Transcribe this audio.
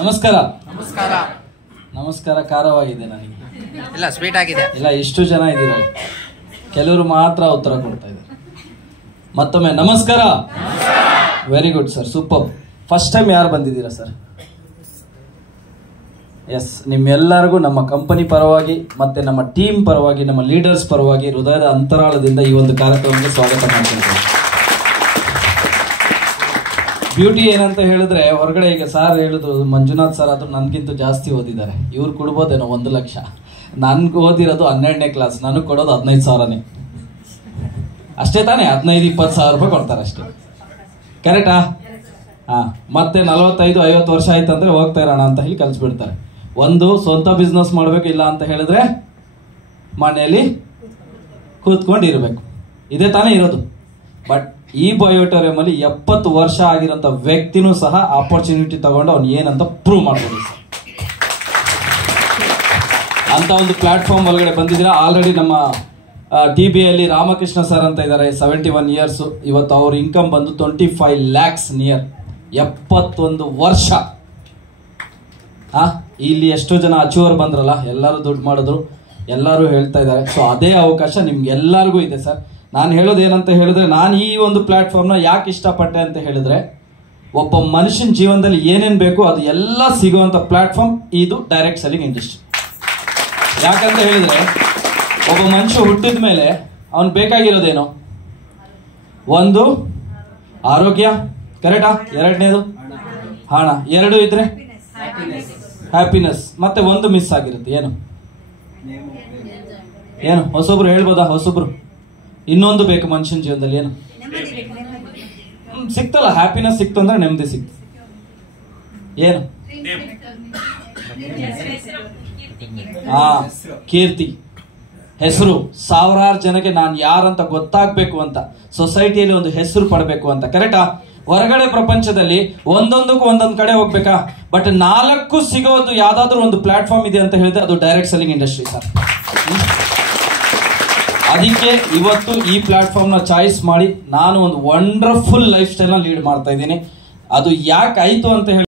ನಮಸ್ಕಾರ. ನಮಸ್ಕಾರ. ನಮಸ್ಕಾರ ಖಾರವಾಗಿದೆ ನನಗೆ. ಇಲ್ಲ, ಸ್ವೀಟ್ ಆಗಿದೆ. ಇಲ್ಲ, ಎಷ್ಟು ಜನ ಇದ್ದೀರಾ? ಕೆಲವರು ಮಾತ್ರ ಉತ್ತರ ಕೊಡ್ತಾ ಇದ್ದಾರೆ. ಮತ್ತೊಮ್ಮೆ ನಮಸ್ಕಾರ. Very good sir, super. First time ಯಾರು ಬಂದಿದ್ದೀರಾ ಸರ್? ಎಸ್, ನಿಮ್ಮೆಲ್ಲರಿಗೂ ನಮ್ಮ ಕಂಪನಿ ಪರವಾಗಿ ಮತ್ತೆ ನಮ್ಮ ಟೀಮ್ ಪರವಾಗಿ, ನಮ್ಮ ಲೀಡರ್ಸ್ ಪರವಾಗಿ ಹೃದಯದ ಅಂತರಾಳದಿಂದ ಈ ಒಂದು ಕಾರ್ಯಕ್ರಮಕ್ಕೆ ಸ್ವಾಗತ ಮಾಡ್ತಿದ್ದೀನಿ. ಬ್ಯೂಟಿ ಏನಂತ ಹೇಳಿದ್ರೆ, ಹೊರಗಡೆ ಈಗ ಸರ್ ಹೇಳಿದ್ರು, ಮಂಜುನಾಥ್ ಸರ್ ಆದ್ರೂ ನನ್ಗಿಂತ ಜಾಸ್ತಿ ಓದಿದ್ದಾರೆ. ಇವ್ರು ಕೊಡ್ಬೋದೇನೋ 1 ಲಕ್ಷ. ನನ್ಗೆ ಓದಿರೋದು 12ನೇ ಕ್ಲಾಸ್, ನನಗೆ ಕೊಡೋದು 15,000ನೇ ಅಷ್ಟೇ ತಾನೇ. 15-20 ಸಾವಿರ ರೂಪಾಯಿ ಕೊಡ್ತಾರೆ ಅಷ್ಟೇ. ಕರೆಕ್ಟಾ? ಹಾ, ಮತ್ತೆ 45-50 ವರ್ಷ ಆಯ್ತಂದ್ರೆ ಹೋಗ್ತಾ ಇರೋಣ ಅಂತ ಹೇಳಿ ಕಲ್ಸ್ಬಿಡ್ತಾರೆ. ಒಂದು ಸ್ವಂತ ಬಿಸ್ನೆಸ್ ಮಾಡ್ಬೇಕು, ಇಲ್ಲ ಅಂತ ಹೇಳಿದ್ರೆ ಮನೆಯಲ್ಲಿ ಕೂತ್ಕೊಂಡಿರ್ಬೇಕು. ಇದೇ ತಾನೇ ಇರೋದು. ಬಟ್ ಈ ಬಯೋಟೋರಿಯಂ ಅಲ್ಲಿ 70 ವರ್ಷ ಆಗಿರೋಂಥ ವ್ಯಕ್ತಿನೂ ಸಹ ಆಪರ್ಚುನಿಟಿ ತಗೊಂಡು ಅವ್ನು ಏನಂತ ಪ್ರೂವ್ ಮಾಡ್ಬೋದು ಅಂತ ಒಂದು ಪ್ಲಾಟ್ಫಾರ್ಮ್ ಒಳಗಡೆ ಬಂದಿದ್ದೀರಾ. ಆಲ್ರೆಡಿ ನಮ್ಮ TBಯಲ್ಲಿ ರಾಮಕೃಷ್ಣ ಸರ್ ಅಂತ ಇದ್ದಾರೆ, 71 ಇಯರ್ಸ್. ಇವತ್ತು ಅವ್ರ ಇನ್ಕಮ್ ಬಂದು 25 lakhs ನಿಯರ್. 71 ವರ್ಷ. ಇಲ್ಲಿ ಎಷ್ಟೋ ಜನ ಅಚೀವರ್ ಬಂದ್ರಲ್ಲ, ಎಲ್ಲರೂ ದುಡ್ಡು ಮಾಡಿದ್ರು, ಎಲ್ಲರೂ ಹೇಳ್ತಾ ಇದ್ದಾರೆ. ಸೊ ಅದೇ ಅವಕಾಶ ನಿಮ್ಗೆಲ್ಲರಿಗೂ ಇದೆ ಸರ್. ನಾನು ಹೇಳೋದು ಏನಂತ ಹೇಳಿದ್ರೆ, ನಾನು ಈ ಒಂದು ಪ್ಲಾಟ್ಫಾರ್ಮ್ನ ಯಾಕೆ ಇಷ್ಟಪಟ್ಟೆ ಅಂತ ಹೇಳಿದ್ರೆ, ಒಬ್ಬ ಮನುಷ್ಯನ ಜೀವನದಲ್ಲಿ ಏನೇನು ಬೇಕು ಅದು ಎಲ್ಲ ಸಿಗುವಂಥ ಪ್ಲಾಟ್ಫಾರ್ಮ್ ಇದು ಡೈರೆಕ್ಟ್ ಸೆಲ್ಲಿಂಗ್ ಇಂಡಸ್ಟ್ರಿ. ಯಾಕಂತ ಹೇಳಿದ್ರೆ, ಒಬ್ಬ ಮನುಷ್ಯ ಹುಟ್ಟಿದ ಮೇಲೆ ಅವನು ಬೇಕಾಗಿರೋದೇನು? ಒಂದು ಆರೋಗ್ಯ, ಕರೆಕ್ಟಾ? ಎರಡನೇದು ಹಣ. 2 ಇದ್ರೆ ಹ್ಯಾಪಿನೆಸ್. ಮತ್ತೆ ಒಂದು ಮಿಸ್ ಆಗಿರುತ್ತೆ. ಏನು ಏನು ಹೊಸೊಬ್ರು ಹೇಳ್ಬೋದಾ? ಹೊಸೊಬ್ರು ಇನ್ನೊಂದು ಬೇಕು ಮನುಷ್ಯನ ಜೀವನದಲ್ಲಿ. ಏನು ಸಿಕ್ತಲ್ಲ? ಹ್ಯಾಪಿನೆಸ್ ಸಿಕ್ತು ಅಂದ್ರೆ ನೆಮ್ಮದಿ ಸಿಕ್ತು. ಏನು? ಕೀರ್ತಿ, ಹೆಸರು. ಸಾವಿರಾರು ಜನಕ್ಕೆ ನಾನು ಯಾರಂತ ಗೊತ್ತಾಗ್ಬೇಕು ಅಂತ, ಸೊಸೈಟಿಯಲ್ಲಿ ಒಂದು ಹೆಸರು ಪಡಬೇಕು ಅಂತ. ಕರೆಕ್ಟಾ? ಹೊರಗಡೆ ಪ್ರಪಂಚದಲ್ಲಿ ಒಂದೊಂದಕ್ಕೂ ಒಂದೊಂದು ಕಡೆ ಹೋಗ್ಬೇಕಾ? ಬಟ್ 4 ಸಿಗೋದು ಯಾವ್ದಾದ್ರು ಒಂದು ಪ್ಲಾಟ್ಫಾರ್ಮ್ ಇದೆ ಅಂತ ಹೇಳಿದ್ರೆ ಅದು ಡೈರೆಕ್ಟ್ ಸೆಲ್ಲಿಂಗ್ ಇಂಡಸ್ಟ್ರಿ ಸರ್. ಅದಕ್ಕೆ ಇವತ್ತು ಈ ಪ್ಲಾಟ್ಫಾರ್ಮ್ ನ ಚಾಯ್ಸ್ ಮಾಡಿ ನಾನು ಒಂದು ವಂಡರ್ಫುಲ್ ಲೈಫ್ ಸ್ಟೈಲ್ ನ ಲೀಡ್ ಮಾಡ್ತಾ ಇದ್ದೀನಿ. ಅದು ಯಾಕೆ ಆಯ್ತು ಅಂತ ಹೇಳಿ